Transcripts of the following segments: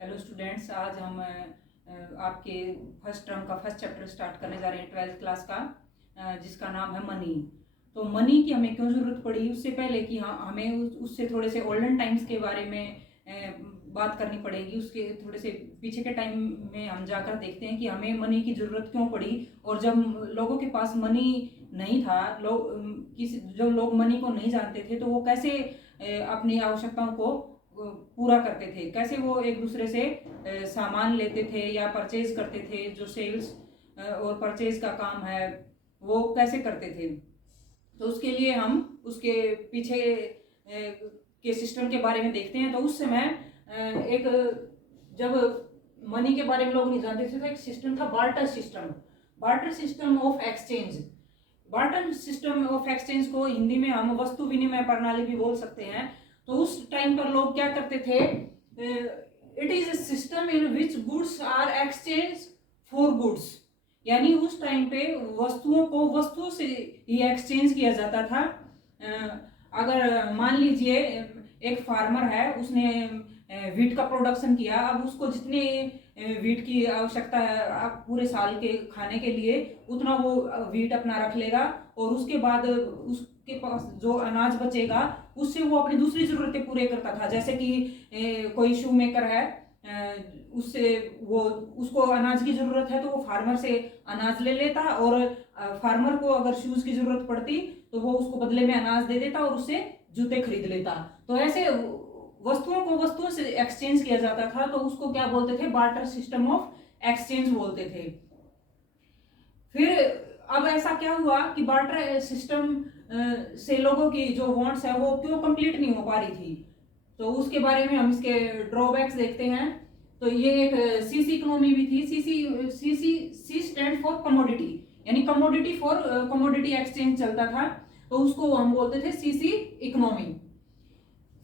Hello students, आज हम आपके फर्स्ट टर्म का फर्स्ट चैप्टर स्टार्ट करने जा रहे हैं 12th क्लास का, जिसका नाम है मनी। तो मनी की हमें क्यों ज़रूरत पड़ी, उससे पहले कि हाँ हमें उससे थोड़े से ओल्डन टाइम्स के बारे में बात करनी पड़ेगी। उसके थोड़े से पीछे के टाइम में हम जाकर देखते हैं कि हमें मनी की ज़रूरत क्यों पड़ी। और जब लोगों के पास मनी नहीं था, जब लोग मनी को नहीं जानते थे, तो वो कैसे अपनी आवश्यकताओं को पूरा करते थे, कैसे वो एक दूसरे से सामान लेते थे या परचेज करते थे। जो सेल्स और परचेज का काम है वो कैसे करते थे। तो उसके लिए हम उसके पीछे के सिस्टम के बारे में देखते हैं। तो उस समय एक जब मनी के बारे में लोग नहीं जानते थे तो एक सिस्टम था barter system, barter system of exchange. Barter system of exchange को हिंदी में हम वस्तु विनिमय प्रणाली भी बोल सकते हैं। तो उस टाइम पर लोग क्या करते थे, it is a system in which goods are exchange for goods, यानी उस टाइम पे वस्तुओं को वस्तुओं से ही एक्सचेंज किया जाता था। अगर मान लीजिए एक फार्मर है, उसने वीट का प्रोडक्शन किया, अब उसको जितने वीट की आवश्यकता है आप पूरे साल के खाने के लिए, उतना वो वीट अपना रख लेगा। और उसके बाद उसके पास जो अनाज बचेगा उससे वो अपनी दूसरी जरूरतें पूरे करता था। जैसे कि कोई शू मेकर है, उससे वो उसको अनाज की जरूरत है तो वो फार्मर से अनाज ले लेता, और फार्मर को अगर शूज की जरूरत पड़ती तो वो उसको बदले में अनाज दे देता और उससे जूते खरीद लेता। तो ऐसे वस्तुओं को वस्तुओं से एक्सचेंज किया जाता था। तो उसको क्या बोलते थे, बार्टर सिस्टम ऑफ एक्सचेंज बोलते थे। फिर अब ऐसा क्या हुआ कि बार्टर सिस्टम से लोगों की जो वांट्स है वो क्यों कंप्लीट नहीं हो पा रही थी। तो उसके बारे में हम इसके ड्रॉबैक्स देखते हैं। तो ये एक सीसी इकोनॉमी भी थी। सी स्टैंड फॉर कमोडिटी, यानी कमोडिटी फॉर कमोडिटी एक्सचेंज चलता था, तो उसको हम बोलते थे सीसी इकोनॉमी।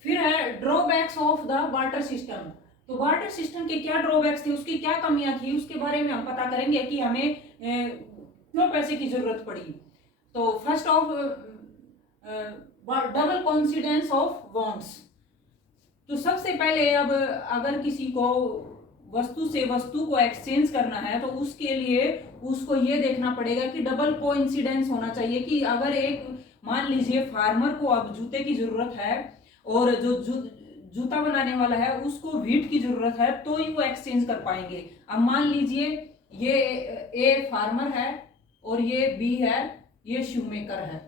फिर है drawbacks of the barter system. तो बार्टर सिस्टम के क्या ड्रॉबैक्स थे, उसकी क्या कमियां थी, उसके बारे में हम पता करेंगे कि हमें क्यों पैसे की जरूरत पड़ी। तो first of double coincidence of wants. तो सबसे पहले अब अगर किसी को वस्तु से वस्तु को एक्सचेंज करना है तो उसके लिए उसको ये देखना पड़ेगा कि डबल कोइंसिडेंस होना चाहिए। कि अगर एक मान लीजिए फार्मर को अब जूते की जरूरत है और जो जूता बनाने वाला है उसको वीट की जरूरत है, तो ही वो एक्सचेंज कर पाएंगे। अब मान लीजिए ये ए फार्मर है और ये बी है, ये शू मेकर है।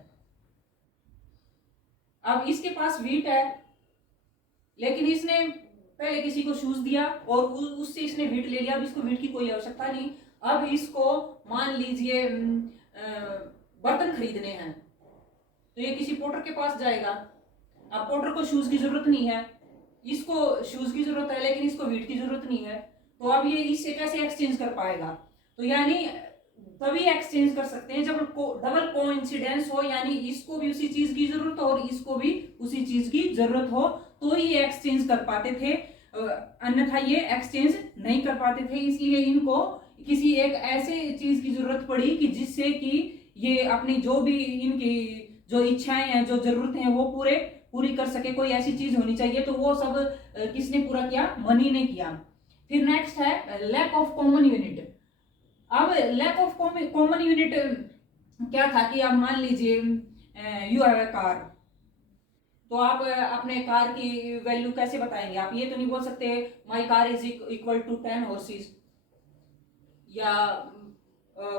अब इसके पास वीट है, लेकिन इसने पहले किसी को शूज दिया और उससे इसने वीट ले लिया। अब इसको वीट की कोई आवश्यकता नहीं। अब इसको मान लीजिए बर्तन खरीदने हैं, तो ये किसी पोर्टर के पास जाएगा। अब पोर्टर को शूज की जरूरत नहीं है, इसको शूज की जरूरत है, लेकिन इसको वीट की जरूरत नहीं है। तो अब ये इससे कैसे एक्सचेंज कर पाएगा। तो यानी तभी एक्सचेंज कर सकते हैं जब डबल कोइंसिडेंस हो, यानी इसको भी उसी चीज की जरूरत हो और इसको भी उसी चीज की जरूरत हो, तो ही एक्सचेंज कर पाते थे। अन्यथा ये एक्सचेंज नहीं कर पाते थे। इसलिए इनको किसी एक ऐसे चीज की जरूरत पड़ी कि जिससे कि ये अपनी जो भी इनकी जो इच्छाएं हैं, जो जरूरतें हैं, वो पूरी कर सके। कोई ऐसी चीज होनी चाहिए। तो वो सब किसने पूरा किया, मनी ने किया। फिर नेक्स्ट है लैक ऑफ कॉमन यूनिट। अब लैक ऑफ कॉमन यूनिट क्या था कि अब मान लीजिए यू हैव अ कार, तो आप अपने कार की वैल्यू कैसे बताएंगे। आप ये तो नहीं बोल सकते my car is equal to 10 horses या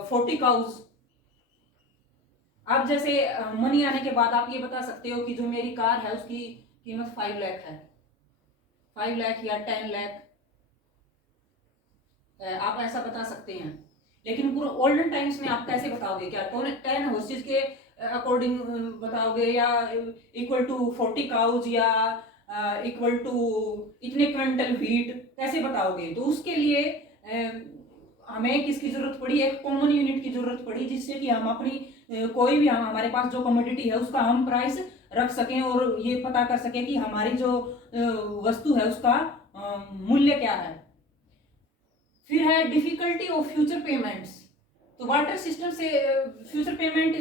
40 काउज। अब जैसे मनी आने के बाद आप ये बता सकते हो कि जो मेरी कार है उसकी कीमत 5 लाख है, 5 लाख या 10 लाख, आप ऐसा बता सकते हैं। लेकिन पूरा ओल्डन टाइम्स में आप कैसे बताओगे, क्या 10 हॉर्सेस के अकॉर्डिंग बताओगे, या इक्वल टू 40 काउज, या इक्वल टू इतने क्विंटल व्हीट, कैसे बताओगे। तो उसके लिए हमें किसकी जरूरत पड़ी, एक कॉमन यूनिट की जरूरत पड़ी, जिससे कि हम अपनी कोई भी हमारे पास जो कमोडिटी है उसका हम प्राइस रख सकें और ये पता कर सकें कि हमारी जो वस्तु है उसका मूल्य क्या है। फिर है डिफिकल्टी ऑफ फ्यूचर पेमेंट्स। तो वाटर सिस्टम से फ्यूचर पेमेंट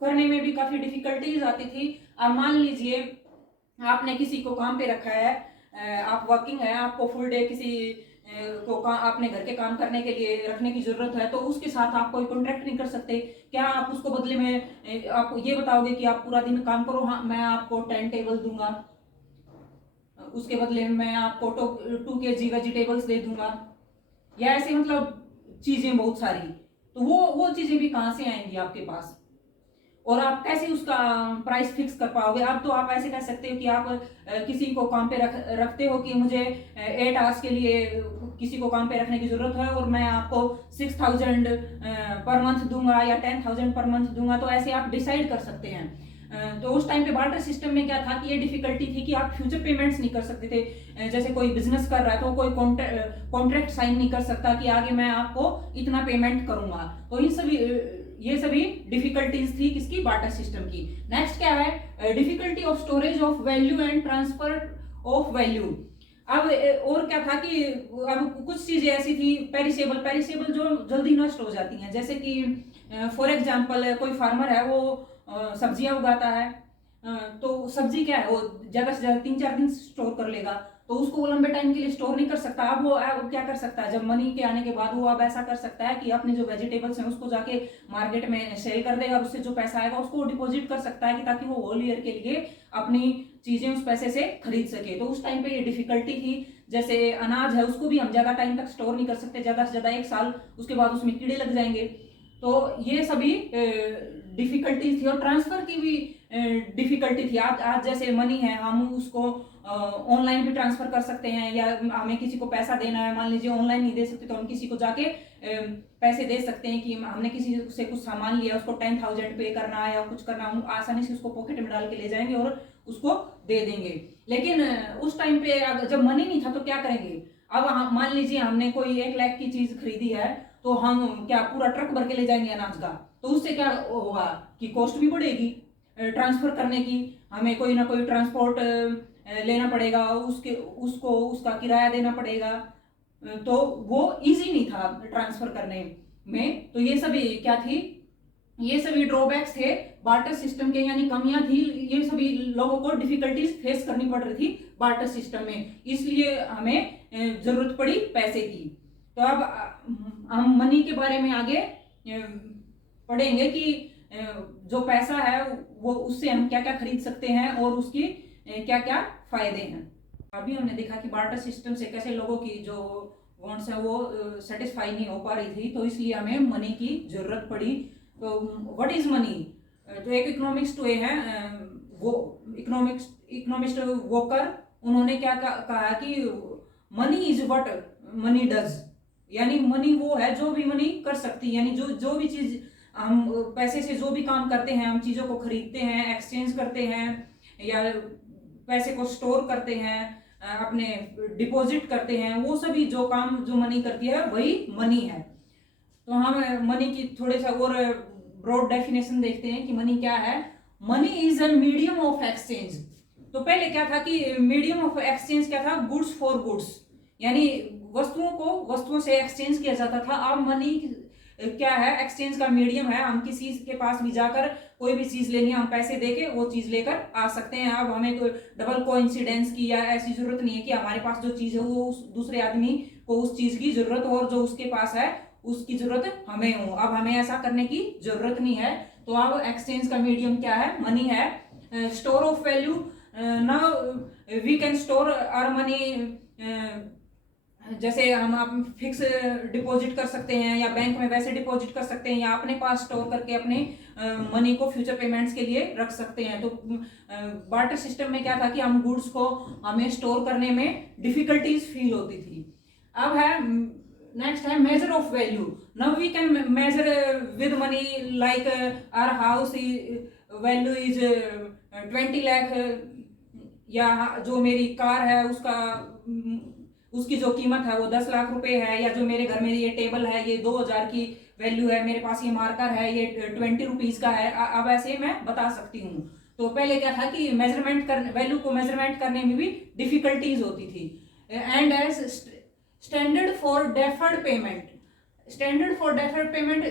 करने में भी काफी डिफिकल्टीज आती थी। अब मान लीजिए आपने किसी को काम पे रखा है, आप वर्किंग है, आपको फुल डे किसी को अपने घर के काम करने के लिए रखने की जरूरत है, तो उसके साथ आप कोई कॉन्ट्रैक्ट नहीं कर सकते। क्या आप उसको बदले में आप ये बताओगे कि आप पूरा दिन काम करो, हाँ मैं आपको 10 टेबल दूंगा, उसके बदले में मैं आपको 2 kg वेजिटेबल्स दे दूंगा, या ऐसे मतलब चीजें बहुत सारी। तो वो चीजें भी कहाँ से आएंगी आपके पास, और आप कैसे उसका प्राइस फिक्स कर पाओगे? अब तो आप ऐसे कह सकते हो कि आप किसी को काम पे रखते हो कि मुझे 8 आवर्स के लिए किसी को काम पे रखने की जरूरत है और मैं आपको 6,000 पर मंथ दूंगा या 10,000 पर मंथ दूंगा, तो ऐसे आप डिसाइड कर सकते हैं। तो उस टाइम पे बार्टर सिस्टम में क्या था कि ये डिफिकल्टी थी कि आप फ्यूचर पेमेंट्स नहीं कर सकते थे। जैसे कोई बिजनेस कर रहा है तो कोई कॉन्ट्रैक्ट साइन नहीं कर सकता कि आगे मैं आपको इतना पेमेंट करूंगा। तो ये सभी डिफिकल्टीज थी किसकी? बार्टर सिस्टम की। नेक्स्ट क्या है? Difficulty of storage of value and transfer of value. अब और क्या था कि अब कुछ चीजें ऐसी थी पेरिसेबल जो जल्दी नष्ट हो जाती हैं, जैसे कि फॉर एग्जांपल कोई फार्मर है, वो सब्जियां उगाता है, तो सब्जी क्या है, वो ज्यादा से ज्यादा 3-4 दिन स्टोर कर लेगा, तो उसको वो लंबे टाइम के लिए स्टोर नहीं कर सकता। अब वो क्या कर सकता है, जब मनी के आने के बाद वो अब ऐसा कर सकता है कि अपने जो वेजिटेबल्स हैं उसको जाके मार्केट में सेल कर देगा, और उससे जो पैसा आएगा उसको डिपॉजिट कर सकता है कि ताकि वो होल ईयर के लिए अपनी चीजें उस पैसे से खरीद सके। तो उस टाइम पे ये डिफिकल्टी थी। जैसे अनाज है, उसको भी हम ज्यादा टाइम तक स्टोर नहीं कर सकते, ज्यादा से ज्यादा 1 साल, उसके बाद उसमें कीड़े लग जाएंगे। तो ये सभी डिफिकल्टीज थी। और ट्रांसफर की भी डिफिकल्टी थी। आज जैसे मनी है, हम उसको ऑनलाइन भी ट्रांसफर कर सकते हैं, या हमें किसी को पैसा देना है, मान लीजिए ऑनलाइन नहीं दे सकते तो हम किसी को जाके पैसे दे सकते हैं कि हमने किसी से कुछ सामान लिया, उसको 10,000 पे करना है या कुछ करना, हम आसानी से उसको पॉकेट में डाल के ले जाएंगे और उसको दे देंगे। लेकिन उस टाइम पे जब मनी नहीं था तो क्या करेंगे? अब मान लीजिए हमने कोई 1 लाख की चीज खरीदी है, तो हम क्या पूरा ट्रक भर के ले जाएंगे अनाज का? तो उससे क्या होगा कि कॉस्ट भी बढ़ेगी ट्रांसफर करने की, हमें कोई ना कोई ट्रांसपोर्ट लेना पड़ेगा, उसका किराया देना पड़ेगा, तो वो इजी नहीं था ट्रांसफर करने में। तो ये सभी क्या थी? ये सभी ड्रॉबैक्स थे बार्टर सिस्टम के, यानी कमियां थी। ये सभी लोगों को डिफिकल्टीज फेस करनी पड़ रही थी बार्टर सिस्टम में, इसलिए हमें जरूरत पड़ी पैसे की। तो अब हम मनी के बारे में आगे पढ़ेंगे कि जो पैसा है वो उससे हम क्या क्या खरीद सकते हैं और उसकी क्या क्या फायदे हैं। अभी हमने देखा कि बार्टर सिस्टम से कैसे लोगों की जो वांट्स है वो सेटिस्फाई नहीं हो पा रही थी, तो इसलिए हमें मनी की जरूरत पड़ी। तो व्हाट इज मनी? तो एक इकोनॉमिक्स टू है, वो इकोनॉमिस्ट वोकर, उन्होंने क्या कहा कि money is what money does, यानी मनी वो है जो भी मनी कर सकती है, यानी जो भी चीज हम पैसे से जो भी काम करते हैं, हम चीजों को खरीदते हैं, एक्सचेंज करते हैं, या पैसे को स्टोर करते हैं, अपने डिपॉजिट करते हैं, वो सभी जो काम जो मनी करती है वही मनी है। तो हम मनी की थोड़े सा और ब्रॉड डेफिनेशन देखते हैं कि मनी क्या है। Money is a medium of exchange. तो पहले क्या था कि मीडियम ऑफ एक्सचेंज क्या था? गुड्स फॉर गुड्स, यानी वस्तुओं को वस्तुओं से एक्सचेंज किया जाता था। अब मनी क्या है? एक्सचेंज का मीडियम है। हम किसी के पास भी जाकर कोई भी चीज लेनी है, हम पैसे देके वो चीज लेकर आ सकते हैं। अब हमें कोई डबल कोइंसिडेंस की या ऐसी जरूरत नहीं है कि हमारे पास जो चीज है वो उस दूसरे आदमी को उस चीज की जरूरत हो और जो उसके पास है उसकी जरूरत हमें हो। अब हमें ऐसा करने की जरूरत नहीं है। तो अब एक्सचेंज का मीडियम क्या है? मनी है। Store of value, now we can store our money, जैसे हम आप फिक्स डिपॉजिट कर सकते हैं या बैंक में वैसे डिपॉजिट कर सकते हैं, या अपने पास स्टोर करके अपने मनी को फ्यूचर पेमेंट्स के लिए रख सकते हैं। तो बार्टर सिस्टम में क्या था कि हम गुड्स को हमें स्टोर करने में डिफिकल्टीज फील होती थी। अब है नेक्स्ट है major of value. Now we can major with money, like our house value is 20 lakh, या जो मेरी कार है उसकी जो कीमत है वो 10 लाख रुपए है, या जो मेरे घर में ये टेबल है ये 2,000 की वैल्यू है, मेरे पास ये मार्कर है ये 20 रुपीज का है। अब ऐसे मैं बता सकती हूँ। तो पहले क्या था कि वैल्यू को मेजरमेंट करने में भी डिफिकल्टीज होती थी। And as standard for deferred payment,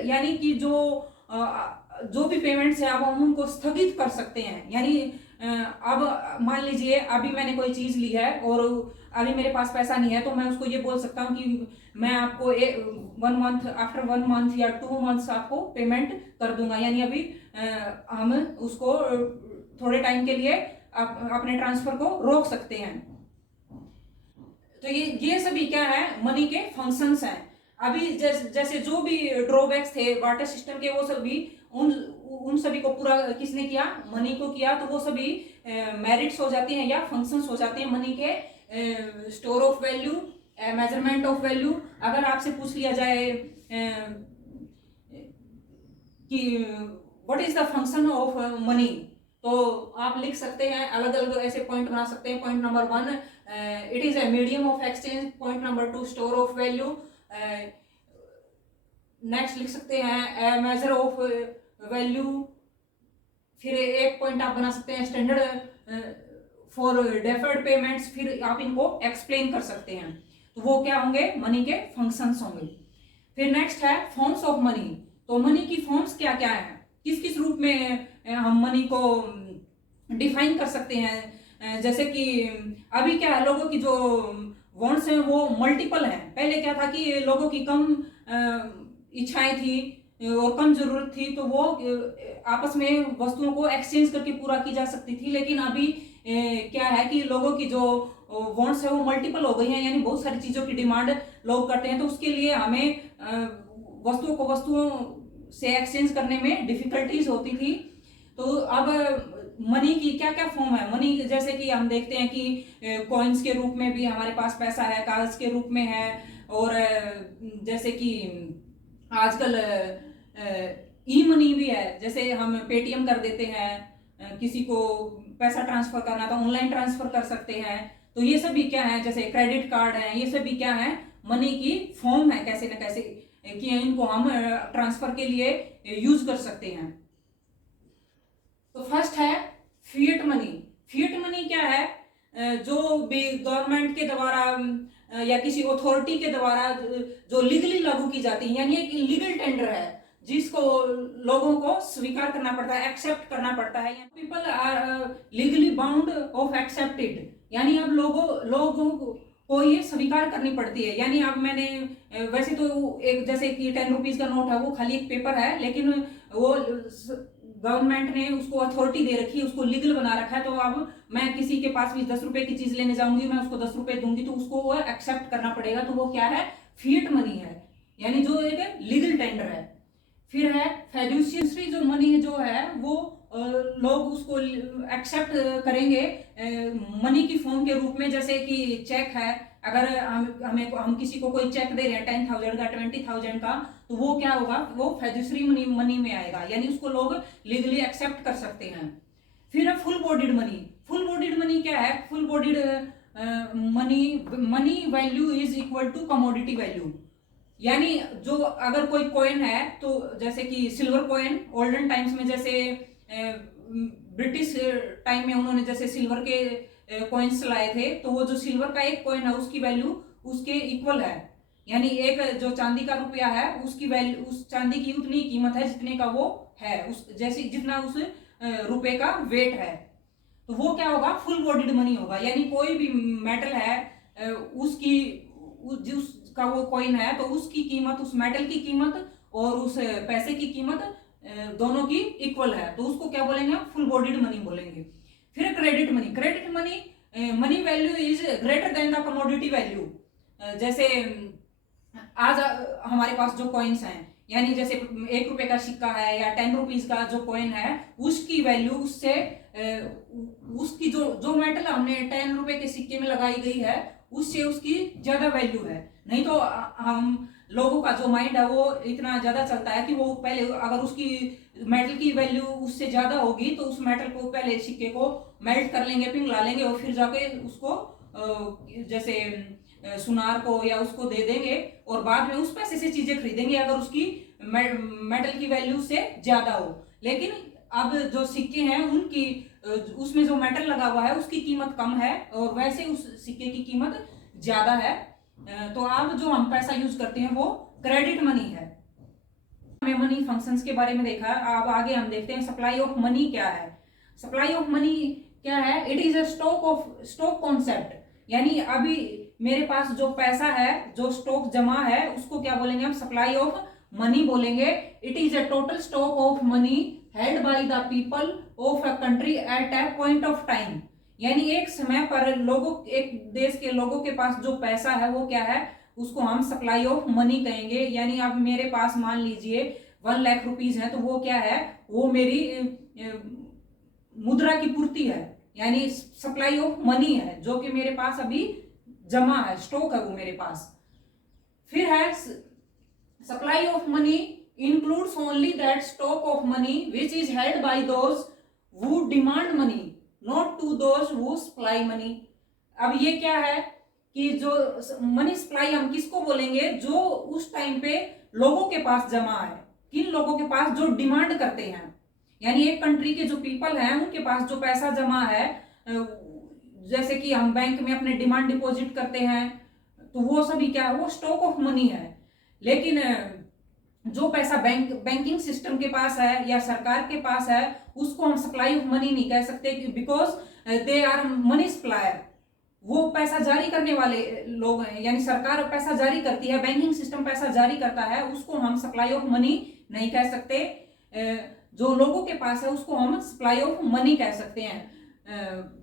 यानी कि जो भी पेमेंट्स है अब हम उनको स्थगित कर सकते हैं। यानी अब मान लीजिए अभी मैंने कोई चीज ली है और अभी मेरे पास पैसा नहीं है, तो मैं उसको ये बोल सकता हूँ कि मैं आपको 1 मंथ, आफ्टर 1 मंथ या 2 मंथ्स आपको पेमेंट कर दूंगा। यानी अभी हम उसको थोड़े टाइम के लिए अपने ट्रांसफर को रोक सकते हैं। तो ये सभी क्या है, मनी के फंक्शंस हैं। अभी जैसे जो भी ड्रॉबैक्स थे वाटर सिस्टम के, वो सभी उन सभी को पूरा किसने किया, मनी को किया। तो वो सभी मेरिट्स हो जाते हैं या फंक्शंस हो जाते हैं मनी के। Store of value, measurement of value. अगर आपसे पूछ लिया जाए कि what is the function of money, तो आप लिख सकते हैं, अलग अलग ऐसे पॉइंट बना सकते हैं। Point number 1, it is a medium of exchange. Point number 2, store of value. Next लिख सकते हैं मेजर ऑफ वैल्यू। फिर एक पॉइंट आप बना सकते हैं स्टैंडर्ड फॉर डेफर्ड पेमेंट्स। फिर आप इनको एक्सप्लेन कर सकते हैं। तो वो क्या होंगे, मनी के फंक्शंस होंगे। फिर नेक्स्ट है फॉर्म्स ऑफ मनी। तो मनी की फॉर्म्स क्या क्या है, किस किस रूप में हम मनी को डिफाइन कर सकते हैं। जैसे कि अभी क्या है, लोगों की जो वांट्स हैं वो मल्टीपल हैं। पहले क्या था कि लोगों की कम इच्छाएं थी और कम जरूरत थी, तो वो आपस में वस्तुओं को एक्सचेंज करके पूरा की जा सकती थी। लेकिन अभी क्या है कि लोगों की जो वांट्स है वो मल्टीपल हो गई हैं, यानी बहुत सारी चीजों की डिमांड लोग करते हैं। तो उसके लिए हमें वस्तुओं को वस्तुओं से एक्सचेंज करने में डिफिकल्टीज होती थी। तो अब मनी की क्या क्या फॉर्म है। मनी जैसे कि हम देखते हैं कि कॉइन्स के रूप में भी हमारे पास पैसा है, कागज के रूप में है, और जैसे कि आजकल ई मनी भी है। जैसे हम पेटीएम कर देते हैं, किसी को पैसा ट्रांसफर करना तो ऑनलाइन ट्रांसफर कर सकते हैं। तो ये सभी क्या है, जैसे क्रेडिट कार्ड है, ये सभी क्या है, मनी की फॉर्म है कैसे न कैसे, कि इनको हम ट्रांसफर के लिए यूज कर सकते हैं। तो फर्स्ट है फिएट मनी। फिएट मनी क्या है, जो भी गवर्नमेंट के द्वारा या किसी अथॉरिटी के द्वारा जो लीगली लागू की जाती है, यानी एक लीगल टेंडर है जिसको लोगों को स्वीकार करना पड़ता है, एक्सेप्ट करना पड़ता है। People are legally bound of accepted, यानी अब लोगों को ये स्वीकार करनी पड़ती है। यानी अब मैंने वैसे तो एक जैसे कि 10 रुपीज का नोट है, वो खाली एक पेपर है, लेकिन वो गवर्नमेंट ने उसको अथॉरिटी दे रखी है, उसको लीगल बना रखा है। तो अब मैं किसी के पास भी 10 रुपए की चीज लेने जाऊंगी, मैं उसको 10 रुपए दूंगी, तो उसको वो एक्सेप्ट करना पड़ेगा। तो वो क्या है, फिएट मनी है, यानी जो एक लीगल टेंडर है। फिर है फिड्यूशियरी, जो मनी जो है वो लोग उसको एक्सेप्ट करेंगे मनी की फॉर्म के रूप में। जैसे कि चेक है, अगर हम किसी को कोई चेक दे रहे हैं 10,000 का, 20,000 का, तो वो क्या होगा, वो फिड्यूशियरी मनी में आएगा, यानी उसको लोग लीगली एक्सेप्ट कर सकते हैं। फिर है full bodied money. Full bodied money क्या है, full bodied money value is equal to commodity value. यानी जो अगर कोई कॉइन है, तो जैसे कि सिल्वर कॉइन ओल्डन टाइम्स में, जैसे ब्रिटिश टाइम में उन्होंने जैसे सिल्वर के कॉइन्स लाए थे, तो वो जो सिल्वर का एक कॉइन है उसकी वैल्यू उसके इक्वल है। यानी एक जो चांदी का रुपया है उसकी वैल्यू, उस चांदी की उतनी कीमत है जितने का वो है, उस जैसे जितना उस रुपए का वेट है। तो वो क्या होगा, फुल बॉडीड मनी होगा। यानी कोई भी मेटल है, उसकी जिसका वो कॉइन है, तो उसकी कीमत, उस मेटल की कीमत और उस पैसे की कीमत दोनों की इक्वल है, तो उसको क्या बोलेंगे, फुल बॉडीड मनी बोलेंगे। फिर credit money. Credit money, money value is greater than the commodity value. जैसे आज हमारे पास जो कॉइन्स हैं, यानी जैसे 1 रुपए का सिक्का है या 10 रुपीज का जो कॉइन है, उसकी वैल्यू उससे उसकी जो मेटल हमने 10 रुपए के सिक्के में लगाई गई है, उससे उसकी ज्यादा वैल्यू है। नहीं तो हम लोगों का जो माइंड है वो इतना ज्यादा चलता है कि वो पहले अगर उसकी मेटल की वैल्यू उससे ज्यादा होगी तो उस मेटल को, पहले सिक्के को मेल्ट कर लेंगे, पिघला लेंगे, और फिर जाके उसको जैसे सुनार को या उसको दे देंगे, और बाद में उस पैसे से चीजें खरीदेंगे अगर उसकी मेटल की वैल्यू से ज्यादा हो। लेकिन अब जो सिक्के हैं उनकी उसमें जो मेटल लगा हुआ है उसकी कीमत कम है, और वैसे उस सिक्के की कीमत ज्यादा है। तो अब जो हम पैसा यूज करते हैं वो क्रेडिट मनी है। हमें मनी फंक्शंस के बारे में देखा, अब आगे हम देखते हैं सप्लाई ऑफ मनी क्या है। सप्लाई ऑफ मनी क्या है, it is a stock concept, यानी अभी मेरे पास जो पैसा है, जो स्टॉक जमा है, उसको क्या बोलेंगे हम, सप्लाई ऑफ मनी बोलेंगे। It is a total stock of money held by the people of a country at a point of time, यानी एक समय पर लोगों, एक देश के लोगों के पास जो पैसा है वो क्या है, उसको हम सप्लाई ऑफ मनी कहेंगे। यानी अब मेरे पास मान लीजिए 1 लाख रुपीज है, तो वो क्या है, वो मेरी मुद्रा की पूर्ति है, यानी सप्लाई ऑफ मनी है, जो कि मेरे पास अभी जमा है, स्टॉक है वो मेरे पास। फिर है supply of money includes only that stock of money which is held by those who demand money, not to those who supply money. अब ये क्या है कि जो मनी सप्लाई हम किसको बोलेंगे, जो उस टाइम पे लोगों के पास जमा है, किन लोगों के पास, जो डिमांड करते हैं, यानी एक कंट्री के जो पीपल हैं उनके पास जो पैसा जमा है, जैसे कि हम बैंक में अपने डिमांड डिपॉजिट करते हैं, तो वो सभी क्या है, वो स्टॉक ऑफ मनी है। लेकिन जो पैसा बैंकिंग सिस्टम के पास है या सरकार के पास है, उसको हम सप्लाई ऑफ मनी नहीं कह सकते, because they are money supplier, वो पैसा जारी करने वाले लोग हैं, यानी सरकार पैसा जारी करती है, बैंकिंग सिस्टम पैसा जारी करता है, उसको हम सप्लाई ऑफ मनी नहीं कह सकते। जो लोगों के पास है उसको हम सप्लाई ऑफ मनी कह सकते हैं।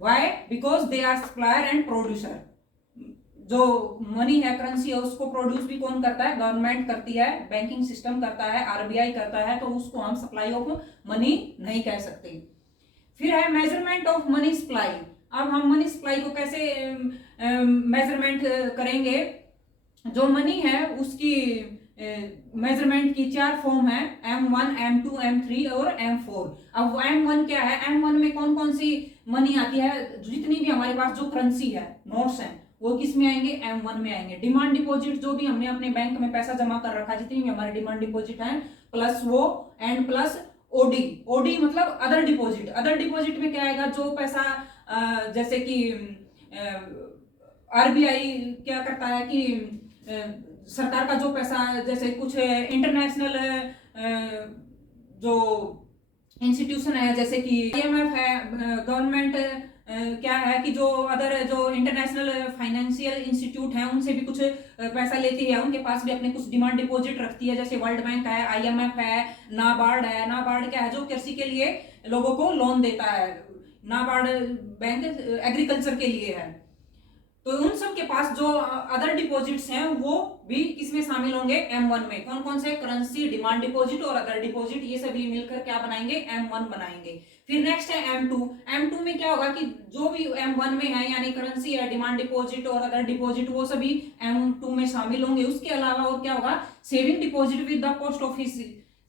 Why, because they are supplier and producer. जो मनी है, करेंसी है, उसको प्रोड्यूस भी कौन करता है, गवर्नमेंट करती है, बैंकिंग सिस्टम करता है, आरबीआई करता है, तो उसको हम सप्लाई ऑफ मनी नहीं कह सकते। फिर है मेजरमेंट ऑफ मनी सप्लाई। अब हम मनी सप्लाई को कैसे मेजरमेंट करेंगे, जो मनी है उसकी मेजरमेंट की 4 फॉर्म है, M1, M2, M3 और M4। अब M1 क्या है, M1 में कौन कौन सी मनी आती है, जितनी भी हमारे पास जो करेंसी है, नोट्स हैं, वो किस में आएंगे, M1 में आएंगे। डिमांड डिपॉजिट, जो भी हमने अपने बैंक में पैसा जमा कर रखा है, जितनी भी हमारे डिमांड डिपॉजिट है, प्लस वो, एंड प्लस ओडी। ओडी मतलब अदर डिपॉजिट। अदर डिपॉजिट में क्या आएगा, जो पैसा जैसे कि आरबीआई क्या करता है कि सरकार का जो पैसा, जैसे कुछ इंटरनेशनल जो इंस्टीट्यूशन है, जैसे कि IMF है, गवर्नमेंट क्या है कि जो अदर जो इंटरनेशनल फाइनेंशियल इंस्टीट्यूट हैं, उनसे भी कुछ पैसा लेती है, उनके पास भी अपने कुछ डिमांड डिपॉजिट रखती है, जैसे वर्ल्ड बैंक है, IMF है, नाबार्ड है। नाबार्ड क्या है, जो कृषि के लिए लोगों को लोन देता है, नाबार्ड बैंक एग्रीकल्चर के लिए है। तो उन सब के पास जो अदर डिपॉजिट्स हैं वो भी किसमें शामिल होंगे, M1 में। कौन कौन से, करेंसी, डिमांड डिपॉजिट और अदर डिपॉजिट, ये सभी मिलकर क्या बनाएंगे, M1 बनाएंगे। फिर नेक्स्ट है M2। M2 में क्या होगा कि जो भी M1 में है, यानी करेंसी है, डिमांड डिपॉजिट और अदर डिपॉजिट, वो सभी M2 में शामिल होंगे। उसके अलावा और क्या होगा, saving deposit with the post office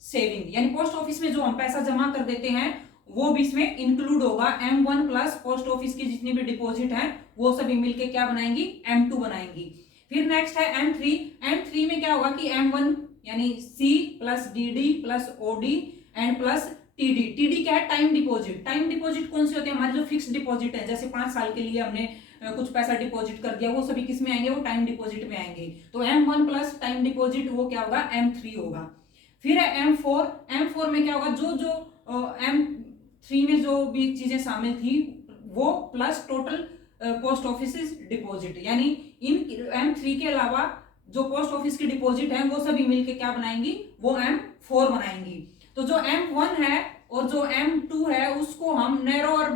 saving, यानी पोस्ट ऑफिस में जो हम पैसा जमा कर देते हैं वो भी इसमें इंक्लूड होगा। M1 प्लस पोस्ट ऑफिस की जितनी भी डिपॉजिट है वो सभी मिलके क्या बनाएंगी, M2 बनाएंगी। फिर नेक्स्ट है M3। M3 में क्या होगा कि M1 यानी C plus DD plus OD and plus TD। TD क्या है, टाइम डिपॉजिट। टाइम डिपॉजिट कौन सी होती है, हमारे जो फिक्स डिपॉजिट है, जैसे 5 साल के लिए हमने कुछ पैसा डिपॉजिट कर दिया, वो सभी किस में आएंगे, वो टाइम डिपॉजिट में आएंगे। तो M1 प्लस टाइम डिपॉजिट वो क्या होगा, M3 होगा। फिर है M4। M4 में क्या होगा, जो M3 में जो भी चीजें शामिल थी वो plus total post office deposit, यानी इन M3 के अलावा जो पोस्ट ऑफिस की डिपॉजिट है वो सभी मिलके क्या बनाएंगी, वो M4 बनाएंगी। तो जो M1 है और जो M2 है उसको हम नैरो और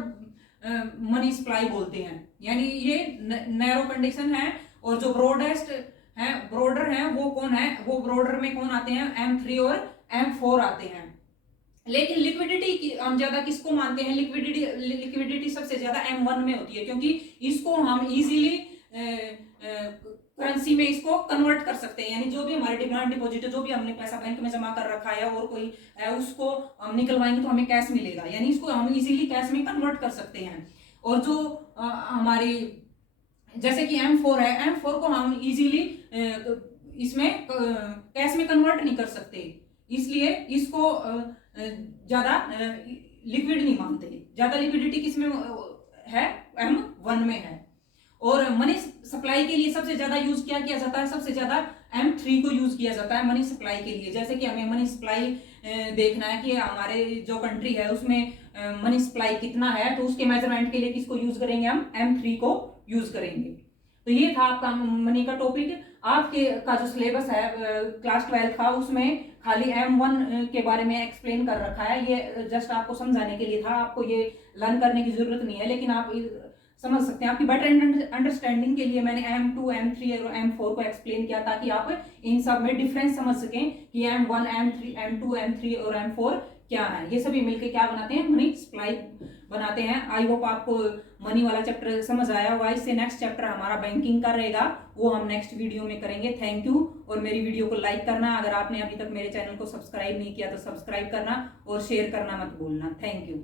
मनी सप्लाई बोलते हैं, यानी ये नैरो कंडीशन है। और जो ब्रॉडेस्ट है, ब्रॉडर है, वो कौन है, वो ब्रॉडर में कौन आते हैं, M3 और M4 आते हैं। लेकिन लिक्विडिटी हम ज्यादा किसको मानते हैं, लिक्विडिटी सबसे ज्यादा M1 में होती है, क्योंकि इसको हम इजीली करेंसी में इसको कन्वर्ट कर सकते हैं, यानी जो भी हमारे डिमांड डिपॉजिट है, जो भी हमने पैसा बैंक में जमा कर रखा है और कोई है, उसको हम निकलवाएंगे तो हमें कैश मिलेगा, यानी इसको हम इजीली कैश में कन्वर्ट कर सकते हैं। और जो हमारी जैसे कि M4 है, M4 को हम इजीली इसमें कैश में कन्वर्ट नहीं कर सकते, इसलिए इसको ज्यादा लिक्विड नहीं मानते। ज्यादा लिक्विडिटी किसमें है, M1 में है। और मनी सप्लाई के लिए सबसे ज्यादा यूज किया जाता है, सबसे ज्यादा M3 को यूज किया जाता है मनी सप्लाई के लिए। जैसे कि हमें मनी सप्लाई देखना है कि हमारे जो कंट्री है उसमें मनी सप्लाई कितना है, तो उसके मेजरमेंट के लिए किसको यूज करेंगे, हम M3 को यूज करेंगे। तो ये था आपका मनी का टॉपिक। आपके का जो सिलेबस है क्लास 12 का, उसमें खाली M1 के बारे में एक्सप्लेन कर रखा है। ये जस्ट आपको समझाने के लिए था, आपको ये लर्न करने की जरूरत नहीं है, लेकिन आप समझ सकते हैं। आपकी बेटर अंडरस्टैंडिंग के लिए मैंने M2, M3 और M4 को एक्सप्लेन किया, ताकि आप इन सब में डिफरेंस समझ सकें कि M1, M3, M2, M3 और M4 क्या है। ये सभी मिलके क्या बनाते हैं, मनी सप्लाई बनाते हैं। आई होप आपको मनी वाला चैप्टर समझ आया होगा। इससे नेक्स्ट चैप्टर हमारा बैंकिंग का रहेगा, वो हम नेक्स्ट वीडियो में करेंगे। Thank you. और मेरी वीडियो को लाइक करना, अगर आपने अभी तक मेरे चैनल को सब्सक्राइब नहीं किया तो सब्सक्राइब करना और शेयर करना मत भूलना। Thank you.